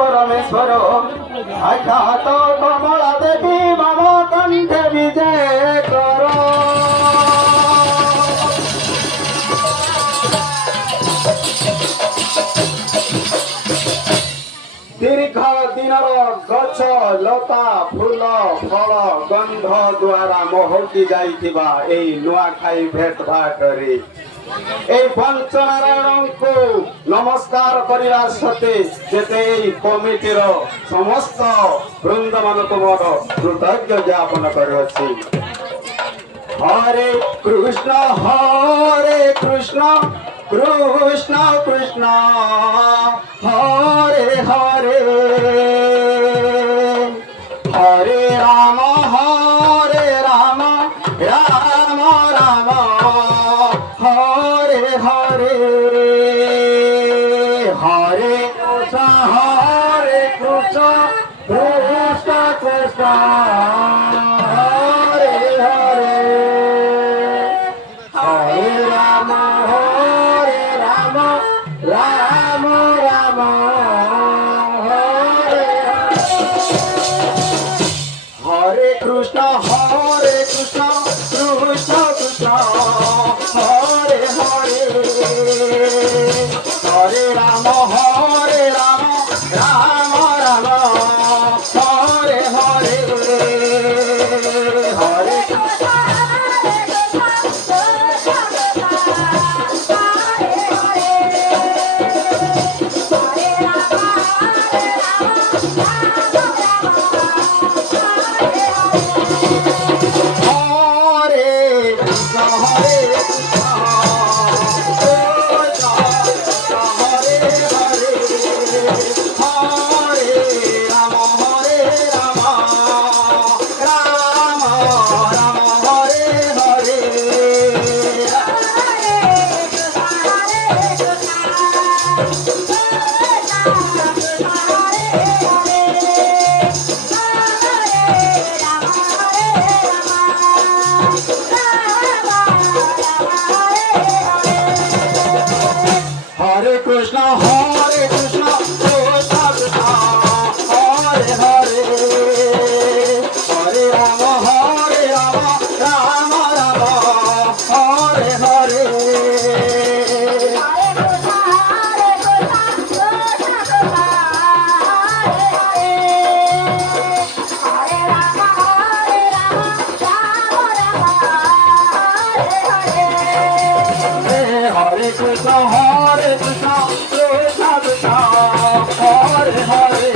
परमेश्वर साक्षात कमला देवी मम कंठे विजय करो। दीर्घ दिनर गछ लता फूल फल गंध द्वारा महकी जाइथिबा एई नुआखाई भेट भाटरे এই পঞ্চনারায়ণଙ୍କୁ নমস্কার করিবার সাথে যেতে এই কমিটির সমস্ত বৃন্দমানଙ୍କୁ ମୋର কৃতজ্ঞ জ্ঞাপন କରୁଅଛି। হরে কৃষ্ণ কৃষ্ণ কৃষ্ণ হরে হরে হরে রাম রাম রাম হরে হরে হরে কৃষ্ণ কৃষ্ণ কৃষ্ণ হরে হরে হরে রাম রাম রাম হরে হরে কৃষ্ণ কৃষ্ণ কৃষ্ণ হরে হরে হরে রাম রাম রাম হরে হরে হরে কৃষ্ণ কৃষ্ণ কৃষ্ণ হরে হরে হরে রাম রাম রাম হরে হরে হরে কৃষ্ণ কৃষ্ণ কৃষ্ণ হরে হরে